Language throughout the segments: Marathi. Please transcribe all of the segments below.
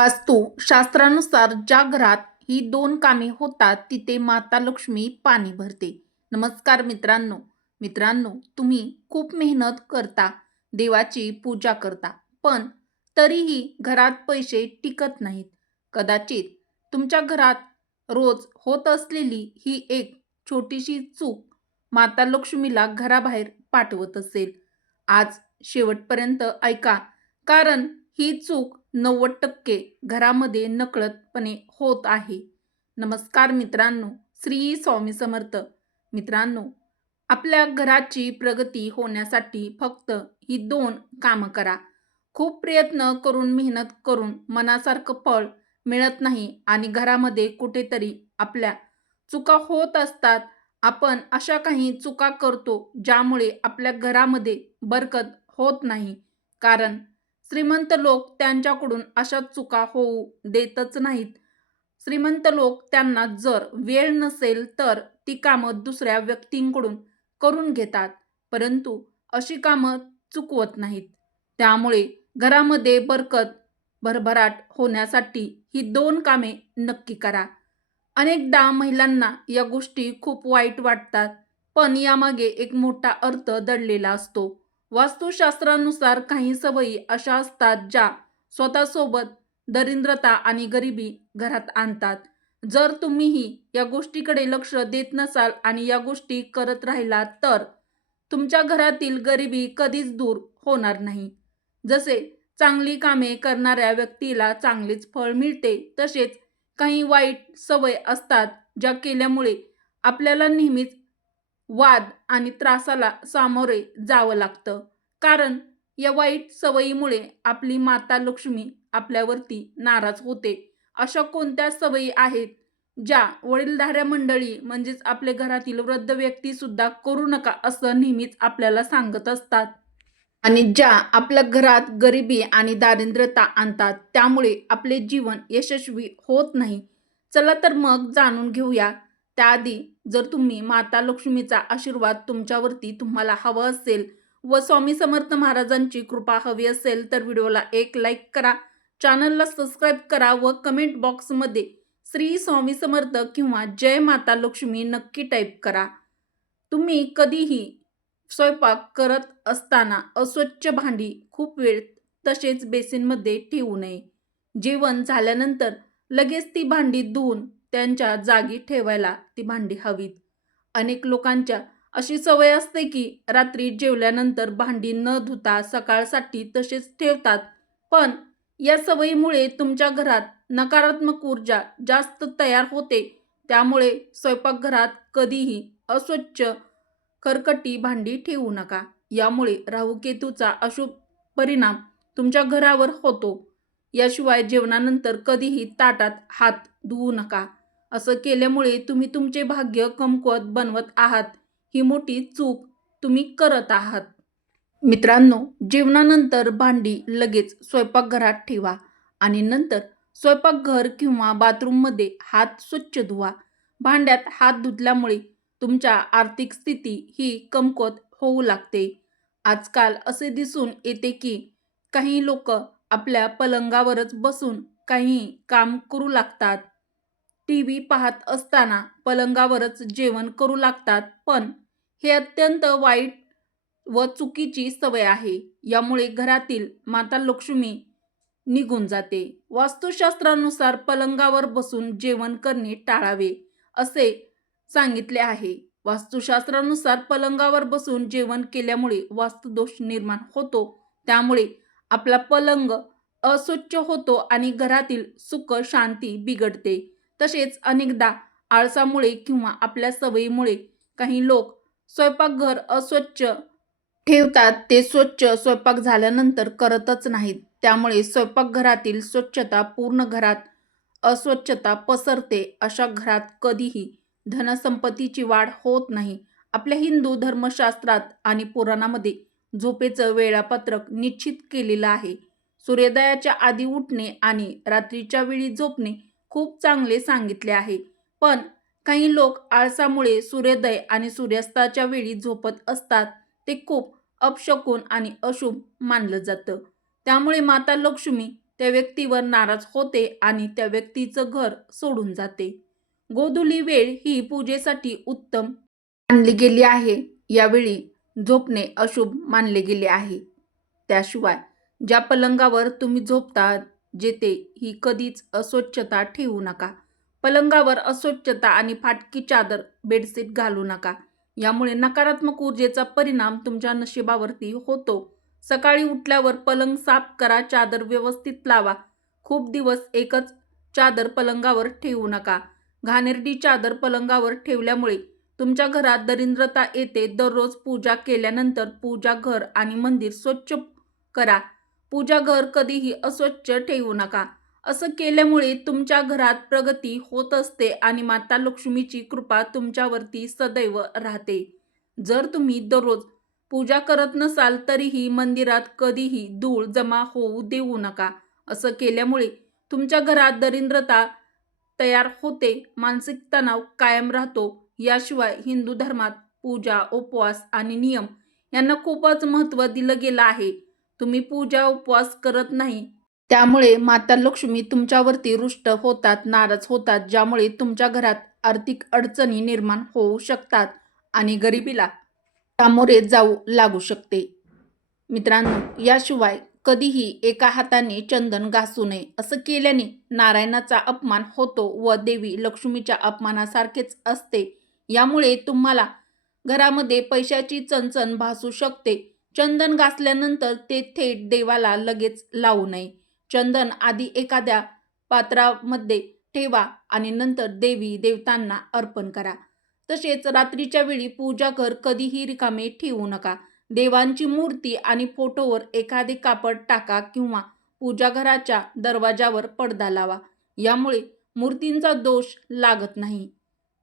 वास्तू शास्त्रानुसार ज्या घरात ही दोन कामे होतात तिथे माता लक्ष्मी पाणी भरते. नमस्कार मित्रांनो. मित्रांनो, तुम्ही खूप मेहनत करता, देवाची पूजा करता, पण तरीही घरात पैसे टिकत नाहीत. कदाचित तुमच्या घरात रोज होत असलेली ही एक छोटीशी चूक माता लक्ष्मीला घराबाहेर पाठवत असेल. आज शेवटपर्यंत ऐका, कारण ही चूक 90% घरामध्ये नकळतपणे होत आहे. नमस्कार मित्रांनो, श्री स्वामी समर्थ. मित्रांनो, आपल्या घराची प्रगती होण्यासाठी फक्त ही दोन कामं करा. खूप प्रयत्न करून, मेहनत करून मनासारखं फळ मिळत नाही आणि घरामध्ये कुठेतरी आपल्या चुका होत असतात. आपण अशा काही चुका करतो ज्यामुळे आपल्या घरामध्ये बरकत होत नाही. कारण श्रीमंत लोक त्यांच्याकडून अशा चुका होऊ देतच नाहीत. श्रीमंत लोक त्यांना जर वेळ नसेल तर ती कामं दुसऱ्या व्यक्तींकडून करून घेतात, परंतु अशी कामं चुकवत नाहीत. त्यामुळे घरामध्ये बरकत, भरभराट होण्यासाठी ही दोन कामे नक्की करा. अनेकदा महिलांना या गोष्टी खूप वाईट वाटतात, पण यामागे एक मोठा अर्थ दडलेला असतो. वास्तुशास्त्रानुसार काही सवयी अशा असतात ज्या स्वतःसोबत दरिद्रता आणि गरिबी घरात आणतात. जर तुम्हीही या गोष्टीकडे लक्ष देत नसाल आणि या गोष्टी करत राहिलात तर तुमच्या घरातील गरिबी कधीच दूर होणार नाही. जसे चांगली कामे करणाऱ्या व्यक्तीला चांगलेच फळ मिळते, तसेच काही वाईट सवय असतात ज्या केल्यामुळे आपल्याला नेहमीच वाद आणि त्रासाला सामोरे जावं लागतं. कारण या वाईट सवयीमुळे आपली माता लक्ष्मी आपल्यावरती नाराज होते. अशा कोणत्या सवयी आहेत ज्या वडीलधाऱ्या मंडळी म्हणजेच आपल्या घरातील वृद्ध व्यक्ती सुद्धा करू नका असं नेहमीच आपल्याला सांगत असतात आणि ज्या आपल्या घरात गरिबी आणि दारिद्र्यता आणतात, त्यामुळे आपले जीवन यशस्वी होत नाही. चला तर मग जाणून घेऊया. त्याआधी जर तुम्ही माता लक्ष्मीचा आशीर्वाद तुमच्यावरती तुम्हाला हवा असेल व स्वामी समर्थ महाराजांची कृपा हवी असेल तर व्हिडिओला एक लाईक करा, चॅनलला सबस्क्राईब करा व कमेंट बॉक्समध्ये श्री स्वामी समर्थ किंवा जय माता लक्ष्मी नक्की टाईप करा. तुम्ही कधीही स्वयंपाक करत असताना अस्वच्छ भांडी खूप वेळ तसेच बेसिनमध्ये ठेवू नये. जेवण झाल्यानंतर लगेच ती भांडी धुवून त्यांच्या जागी ठेवायला ती भांडी हवीत. अनेक लोकांच्या अशी सवय असते की रात्री जेवल्यानंतर भांडी न धुता सकाळसाठी तसेच ठेवतात, पण या सवयीमुळे तुमच्या घरात नकारात्मक ऊर्जा जास्त तयार होते. त्यामुळे स्वयंपाकघरात कधीही अस्वच्छ खरकटी भांडी ठेवू नका. यामुळे राहुकेतूचा अशुभ परिणाम तुमच्या घरावर होतो. याशिवाय जेवणानंतर कधीही ताटात हात धुवू नका. असं केल्यामुळे तुम्ही तुमचे भाग्य कमकुवत बनवत आहात. ही मोठी चूक तुम्ही करत आहात. मित्रांनो, जेवणानंतर भांडी लगेच स्वयंपाकघरात ठेवा आणि नंतर स्वयंपाकघर किंवा बाथरूममध्ये हात स्वच्छ धुवा. भांड्यात हात धुतल्यामुळे तुमच्या आर्थिक स्थिती ही कमकुवत होऊ लागते. आजकाल असे दिसून येते की काही लोक आपल्या पलंगावरच बसून काही काम करू लागतात. टीव्ही पाहत असताना पलंगावरच जेवण करू लागतात, पण हे अत्यंत वाईट व चुकीची सवय आहे. यामुळे घरातील माता लक्ष्मी निघून जाते. वास्तुशास्त्रानुसार पलंगावर बसून जेवण करणे टाळावे असे सांगितले आहे. वास्तुशास्त्रानुसार पलंगावर बसून जेवण केल्यामुळे वास्तुदोष निर्माण होतो. त्यामुळे आपला पलंग अस्वच्छ होतो आणि घरातील सुख शांती बिघडते. तसेच अनेकदा आळसामुळे किंवा आपल्या सवयीमुळे काही लोक स्वयंपाकघर अस्वच्छ ठेवतात. ते स्वच्छ स्वयंपाक झाल्यानंतर करतच नाहीत. त्यामुळे स्वयंपाकघरातील स्वच्छता पूर्ण घरात अस्वच्छता पसरते. अशा घरात कधीही धनसंपत्तीची वाढ होत नाही. आपल्या हिंदू धर्मशास्त्रात आणि पुराणामध्ये झोपेचं वेळापत्रक निश्चित केलेलं आहे. सूर्योदयाच्या आधी उठणे आणि रात्रीच्या वेळी झोपणे खूप चांगले सांगितले आहे. पण काही लोक आळसामुळे सूर्योदय आणि सूर्यास्ताच्या वेळी झोपत असतात. ते खूप अपशकुन आणि अशुभ मानलं जातं. त्यामुळे माता लक्ष्मी त्या व्यक्तीवर नाराज होते आणि त्या व्यक्तीचं घर सोडून जाते. गोधुली वेळ ही पूजेसाठी उत्तम मानली गेली आहे. यावेळी झोपणे अशुभ मानले गेले आहे. त्याशिवाय ज्या पलंगावर तुम्ही झोपता जेथे ही कधीच अस्वच्छता ठेवू नका. पलंगावर अस्वच्छता आणि फाटकी चादर, बेडशीट घालू नका. यामुळे नकारात्मक ऊर्जेचा परिणाम तुमच्या नशिबावरती होतो. सकाळी उठल्यावर पलंग साफ करा, चादर व्यवस्थित लावा. खूप दिवस एकच चादर पलंगावर ठेवू नका. घाणेरडी चादर पलंगावर ठेवल्यामुळे तुमच्या घरात दरिद्रता येते. दररोज पूजा केल्यानंतर पूजा घर आणि मंदिर स्वच्छ करा. पूजा घर कधीही अस्वच्छ ठेवू नका. असं केल्यामुळे तुमच्या घरात प्रगती होत असते आणि माता लक्ष्मीची कृपा तुमच्यावरती सदैव राहते. जर तुम्ही दररोज पूजा करत नसाल तरीही मंदिरात कधीही धूळ जमा होऊ देऊ नका. असं केल्यामुळे तुमच्या घरात दरिद्रता तयार होते, मानसिक तणाव कायम राहतो. याशिवाय हिंदू धर्मात पूजा, उपवास आणि नियम यांना खूपच महत्त्व दिलं गेलं आहे. तुम्ही पूजा, उपवास करत नाही, त्यामुळे माता लक्ष्मी तुमच्यावरती रुष्ट होतात, नाराज होतात, ज्यामुळे तुमच्या घरात आर्थिक अडचणी निर्माण होऊ शकतात आणि गरिबीला सामोरे जाऊ लागू शकते. मित्रांनो, याशिवाय कधीही एका हाताने चंदन घासू नये. असं केल्याने नारायणाचा अपमान होतो व देवी लक्ष्मीच्या अपमानासारखेच असते. यामुळे तुम्हाला घरामध्ये पैशाची चणचण भासू शकते. चंदन घासल्यानंतर ते थेट देवाला लगेच लावू नये. चंदन आधी एखाद्या पात्रामध्ये ठेवा आणि नंतर देवी देवतांना अर्पण करा. तसेच रात्रीच्या वेळी पूजा घर कधीही रिकामे ठेवू नका. देवांची मूर्ती आणि फोटोवर एखादे कापड टाका किंवा पूजाघराच्या दरवाजावर पडदा लावा. यामुळे मूर्तींचा दोष लागत नाही.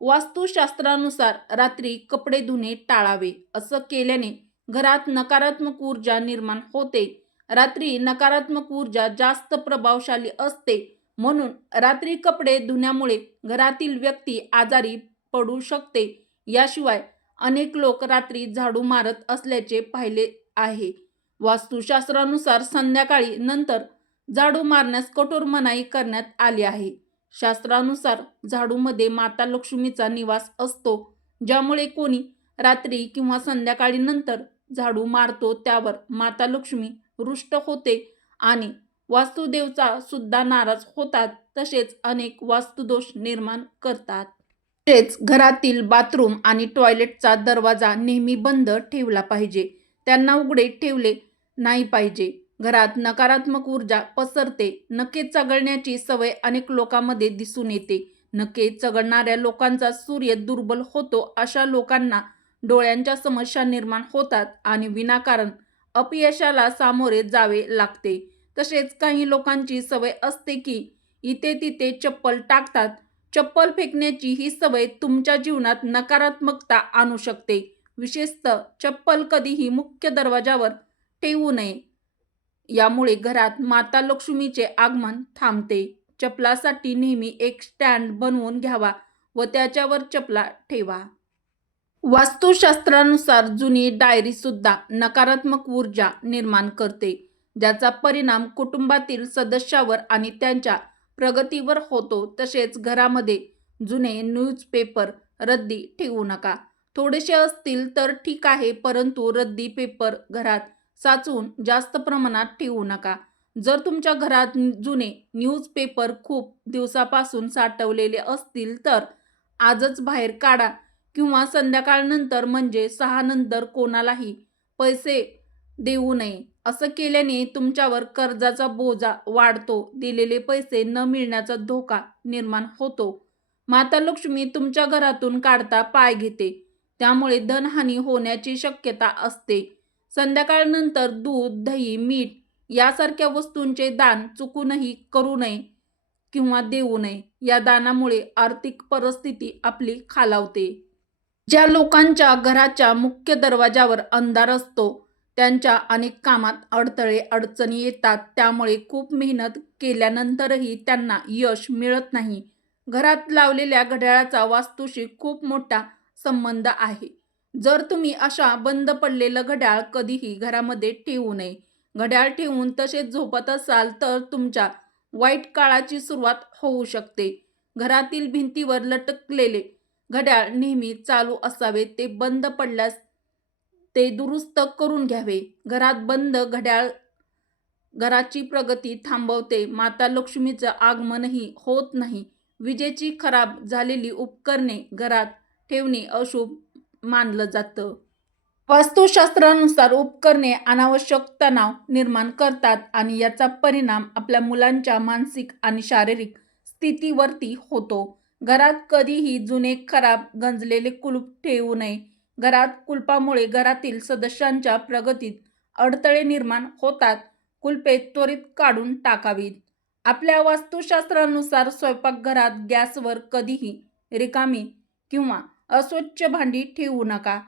वास्तुशास्त्रानुसार रात्री कपडे धुणे टाळावे. असं केल्याने घरात नकारात्मक ऊर्जा निर्माण होते. रात्री नकारात्मक ऊर्जा जास्त प्रभावशाली असते, म्हणून रात्री कपडे धुण्यामुळे घरातील व्यक्ती आजारी पडू शकते. याशिवाय अनेक लोक रात्री झाडू मारत असल्याचे पाहिले आहे. वास्तुशास्त्रानुसार संध्याकाळी नंतर झाडू मारण्यास कठोर मनाई करण्यात आली आहे. शास्त्रानुसार झाडूमध्ये माता लक्ष्मीचा निवास असतो. ज्यामुळे कोणी रात्री किंवा संध्याकाळी नंतर झाडू मारतो त्यावर माता लक्ष्मी रुष्ट होते आणि वास्तुदेवता सुद्धा नाराज होतात. तसेच अनेक वास्तुदोष निर्माण करतात. तसेच घरातील बाथरूम आणि टॉयलेटचा दरवाजा नेहमी बंद ठेवला पाहिजे. त्यांना उघडे ठेवले नाही पाहिजे. घरात नकारात्मक ऊर्जा पसरते. नखे चघळण्याची सवय अनेक लोकांमध्ये दिसून येते. नखे चघळणाऱ्या लोकांचा सूर्य दुर्बल होतो. अशा लोकांना डोळ्यांच्या समस्या निर्माण होतात आणि विनाकारण अपयशाला सामोरे जावे लागते. तसेच काही लोकांची सवय असते की इथे तिथे चप्पल टाकतात. चप्पल फेकण्याची ही सवय तुमच्या जीवनात नकारात्मकता आणू शकते. विशेषतः चप्पल कधीही मुख्य दरवाजावर ठेवू नये. यामुळे घरात माता लक्ष्मीचे आगमन थांबते. चपलासाठी नेहमी एक स्टँड बनवून घ्यावा व त्याच्यावर चपला ठेवा. वास्तुशास्त्रानुसार जुनी डायरी सुद्धा नकारात्मक ऊर्जा निर्माण करते, ज्याचा परिणाम कुटुंबातील सदस्यावर आणि त्यांच्या प्रगतीवर होतो. तसेच घरामध्ये जुने न्यूजपेपर रद्दी ठेवू नका. थोडेसे असतील तर ठीक आहे, परंतु रद्दी पेपर घरात साचवून जास्त प्रमाणात ठेवू नका. जर तुमच्या घरात जुने न्यूजपेपर खूप दिवसापासून साठवलेले असतील तर आजच बाहेर काढा किंवा संध्याकाळनंतर म्हणजे 6 नंतर कोणालाही पैसे देऊ नये. असं केल्याने तुमच्यावर कर्जाचा बोजा वाढतो. दिलेले पैसे न मिळण्याचा धोका निर्माण होतो. माता लक्ष्मी तुमच्या घरातून काढता पाय घेते, त्यामुळे धनहानी होण्याची शक्यता असते. संध्याकाळनंतर दूध, दही, मीठ यासारख्या वस्तूंचे दान चुकूनही करू नये किंवा देऊ नये. या दानामुळे आर्थिक परिस्थिती आपली खालावते. ज्या लोकांच्या घराच्या मुख्य दरवाजावर अंधार असतो त्यांच्या अनेक कामात अडथळे अडचणी येतात. त्यामुळे खूप मेहनत केल्यानंतरही त्यांना यश मिळत नाही. घरात लावलेल्या घड्याळाचा वास्तूशी खूप मोठा संबंध आहे. जर तुम्ही अशा बंद पडलेलं घड्याळ कधीही घरामध्ये ठेवू नये. घड्याळ ठेवून तसेच झोपत असाल तर तुमच्या वाईट काळाची सुरुवात होऊ शकते. घरातील भिंतीवर लटकलेले घड्याळ नेहमी चालू असावे. ते बंद पडल्यास ते दुरुस्त करून घ्यावे. घरात बंद घड्याळ घराची प्रगती थांबवते. माता लक्ष्मीचं आगमनही होत नाही. विजेची खराब झालेली उपकरणे घरात ठेवणे अशुभ मानलं जातं. वास्तुशास्त्रानुसार उपकरणे अनावश्यक तणाव निर्माण करतात आणि याचा परिणाम आपल्या मुलांच्या मानसिक आणि शारीरिक स्थितीवरती होतो. घरात कधीही जुने खराब गंजलेले कुलूप ठेवू नये. घरात कुलपामुळे घरातील सदस्यांच्या प्रगतीत अडथळे निर्माण होतात. कुलपे त्वरित काढून टाकावीत. आपल्या वास्तुशास्त्रानुसार स्वयंपाकघरात गॅसवर कधीही रिकामी किंवा अस्वच्छ भांडी ठेवू नका.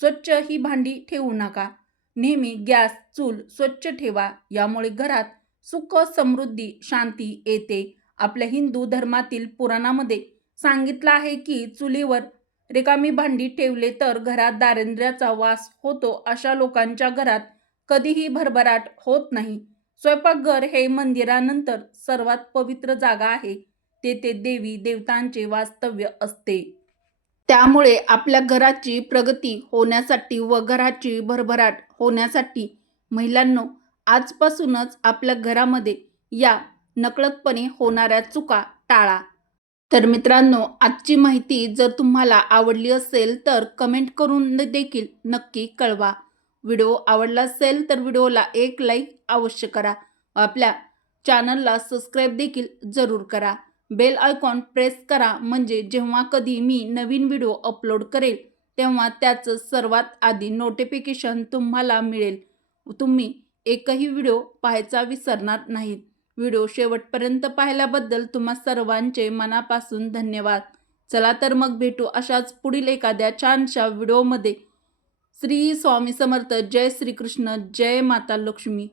स्वच्छ ही भांडी ठेवू नका. नेहमी गॅस चूल स्वच्छ ठेवा. यामुळे घरात सुख समृद्धी शांती येते. आपल्या हिंदू धर्मातील पुराणामध्ये सांगितलं आहे की चुलीवर रिकामी भांडी ठेवले तर घरात दारिद्र्याचा वास होतो. अशा लोकांच्या घरात कधीही भरभराट होत नाही. स्वयंपाकघर हे मंदिरानंतर सर्वात पवित्र जागा आहे. तेथे देवी देवतांचे वास्तव्य असते. त्यामुळे आपल्या घराची प्रगती होण्यासाठी व घराची भरभराट होण्यासाठी महिलांनो आजपासूनच आपल्या घरामध्ये या नकळतपणे होणाऱ्या चुका टाळा. तर मित्रांनो, आजची माहिती जर तुम्हाला आवडली असेल तर कमेंट करून देखील नक्की कळवा. व्हिडिओ आवडला असेल तर व्हिडिओला एक लाईक अवश्य करा. आपल्या चॅनलला सबस्क्राईब देखील जरूर करा. बेल आयकॉन प्रेस करा म्हणजे जेव्हा कधी मी नवीन व्हिडिओ अपलोड करेल तेव्हा त्याचं सर्वात आधी नोटिफिकेशन तुम्हाला मिळेल. तुम्ही एकही व्हिडिओ पाहायचा विसरणार नाहीत. व्हिडिओ शेवटपर्यंत पाहिल्याबद्दल तुम्हा सर्वांचे मनापासून धन्यवाद. चला तर मग भेटू अशाच पुढील एखाद्या छानशा व्हिडिओमध्ये. श्री स्वामी समर्थ. जय श्रीकृष्ण. जय माता लक्ष्मी.